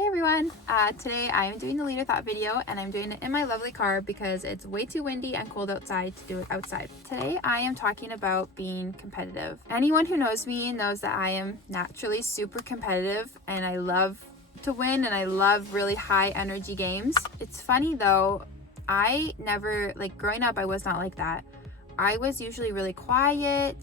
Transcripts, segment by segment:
Hey everyone! Today I am doing the leader thought video and I'm doing it in my lovely car because it's way too windy and cold outside to do it outside. Today I am talking about being competitive. Anyone who knows me knows that I am naturally super competitive and I love to win and I love really high energy games. It's funny though, I never, growing up I was not like that. I was usually really quiet,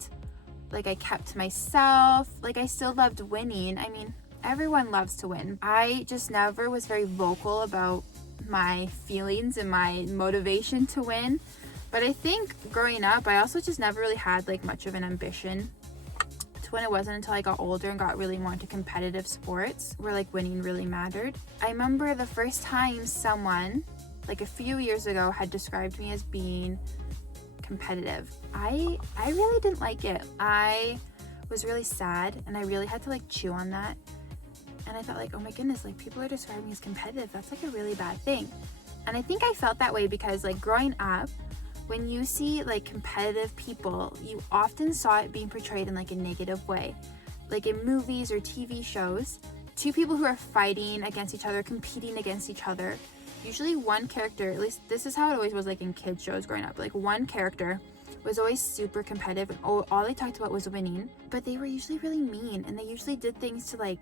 I kept to myself, I still loved winning. I mean, everyone loves to win. I just never was very vocal about my feelings and my motivation to win. But I think growing up, I also just never really had much of an ambition to win. It wasn't until I got older and got really more into competitive sports where winning really mattered. I remember the first time someone, a few years ago, had described me as being competitive. I really didn't like it. I was really sad and I really had to chew on that. And I thought oh my goodness, people are describing me as competitive. That's a really bad thing. And I think I felt that way because growing up, when you see competitive people, you often saw it being portrayed in a negative way. In movies or TV shows, two people who are fighting against each other, competing against each other. Usually one character, at least this is how it always was in kids shows growing up, one character was always super competitive and all they talked about was winning, but they were usually really mean and they usually did things to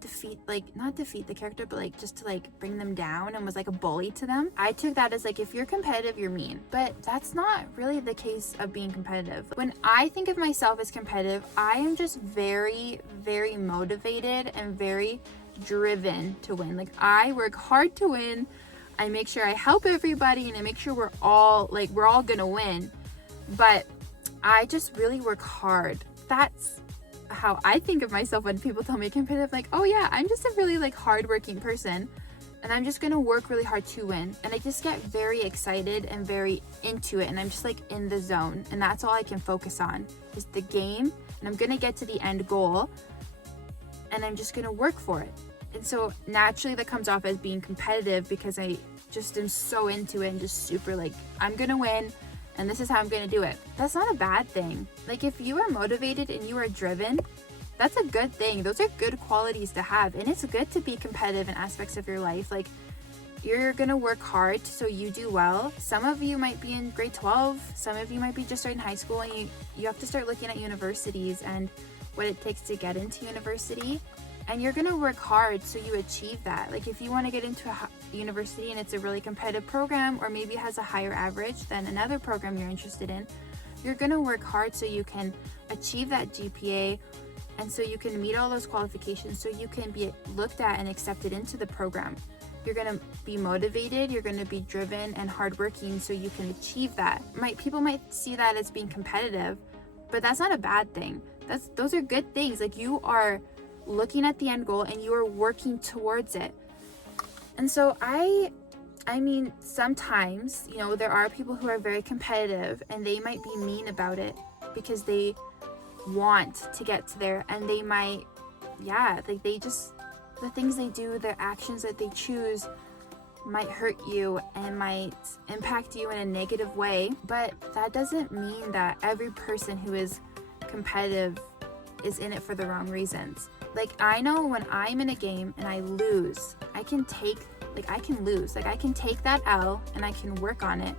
defeat, not defeat the character, but just to bring them down and was a bully to them. I took that as if you're competitive, you're mean, but that's not really the case of being competitive. When I think of myself as competitive, I am just very, very motivated and very driven to win. I work hard to win. I make sure I help everybody and I make sure we're all gonna win, but I just really work hard. That's how I think of myself when people tell me competitive, oh yeah, I'm just a really hardworking person and I'm just gonna work really hard to win. And I just get very excited and very into it and I'm just in the zone, and that's all I can focus on is the game, and I'm gonna get to the end goal and I'm just gonna work for it. And so naturally that comes off as being competitive because I just am so into it and just super I'm gonna win and this is how I'm gonna do it. That's not a bad thing. If you are motivated and you are driven, that's a good thing. Those are good qualities to have, and it's good to be competitive in aspects of your life. You're gonna work hard so you do well. Some of you might be in grade 12, some of you might be just starting high school, and you have to start looking at universities and what it takes to get into university. And you're gonna work hard so you achieve that. If you wanna get into a university and it's a really competitive program, or maybe it has a higher average than another program you're interested in, you're gonna work hard so you can achieve that GPA and so you can meet all those qualifications so you can be looked at and accepted into the program. You're gonna be motivated, you're gonna be driven and hardworking so you can achieve that. People might see that as being competitive, but that's not a bad thing. Those are good things. You are looking at the end goal and you are working towards it. And so I mean, sometimes, there are people who are very competitive and they might be mean about it because they want to get to there, and they might, they just, the things they do, their actions that they choose might hurt you and might impact you in a negative way. But that doesn't mean that every person who is competitive is in it for the wrong reasons. I know when I'm in a game and I lose, I can lose. I can take that L and I can work on it.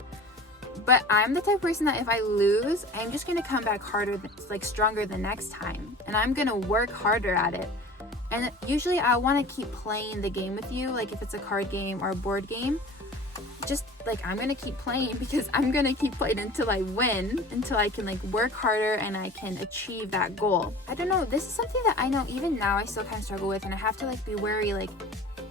But I'm the type of person that if I lose, I'm just gonna come back harder, stronger the next time. And I'm gonna work harder at it. And usually I wanna keep playing the game with you, if it's a card game or a board game. Just I'm gonna keep playing because I'm gonna keep playing until I win, until I can work harder and I can achieve that goal. I don't know, this is something that I know even now I still kind of struggle with, and I have to be wary,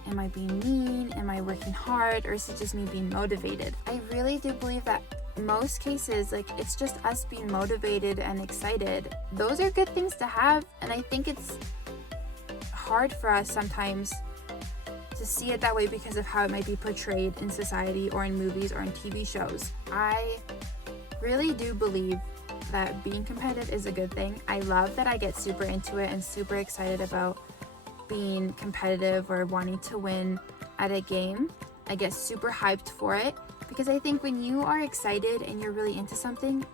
am I being mean? Am I working hard? Or is it just me being motivated? I really do believe that most cases, it's just us being motivated and excited. Those are good things to have, and I think it's hard for us sometimes to see it that way because of how it might be portrayed in society or in movies or in TV shows. I really do believe that being competitive is a good thing. I love that I get super into it and super excited about being competitive or wanting to win at a game. I get super hyped for it because I think when you are excited and you're really into something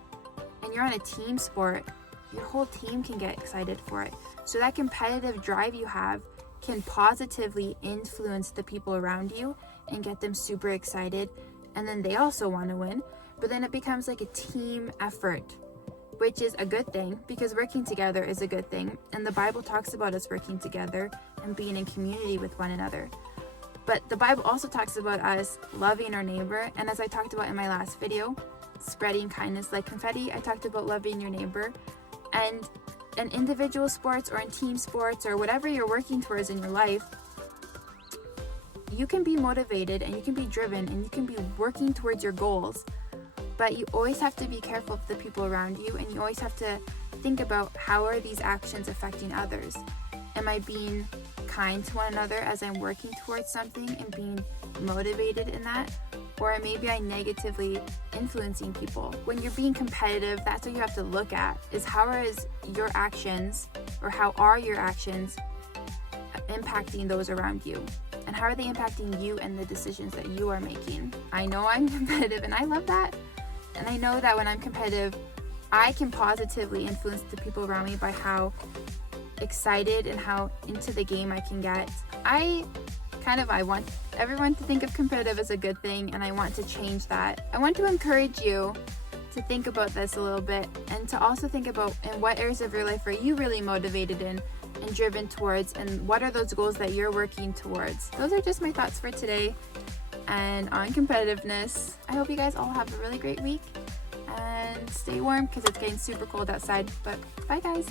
and you're on a team sport, your whole team can get excited for it. So that competitive drive you have can positively influence the people around you and get them super excited, and then they also want to win, but then it becomes like a team effort, which is a good thing because working together is a good thing, and the Bible talks about us working together and being in community with one another. But the Bible also talks about us loving our neighbor, and as I talked about in my last video, spreading kindness like confetti, I talked about loving your neighbor. And in individual sports or in team sports or whatever you're working towards in your life, you can be motivated and you can be driven and you can be working towards your goals, but you always have to be careful of the people around you, and you always have to think about, how are these actions affecting others? Am I being kind to one another as I'm working towards something and being motivated in that? Or maybe I'm negatively influencing people. When you're being competitive, that's what you have to look at, is how are your actions impacting those around you? And how are they impacting you and the decisions that you are making? I know I'm competitive and I love that. And I know that when I'm competitive, I can positively influence the people around me by how excited and how into the game I can get. I want everyone to think of competitive as a good thing, and I want to change that. I want to encourage you to think about this a little bit, and to also think about in what areas of your life are you really motivated in and driven towards, and what are those goals that you're working towards. Those are just my thoughts for today and on competitiveness. I hope you guys all have a really great week and stay warm because it's getting super cold outside. But bye guys.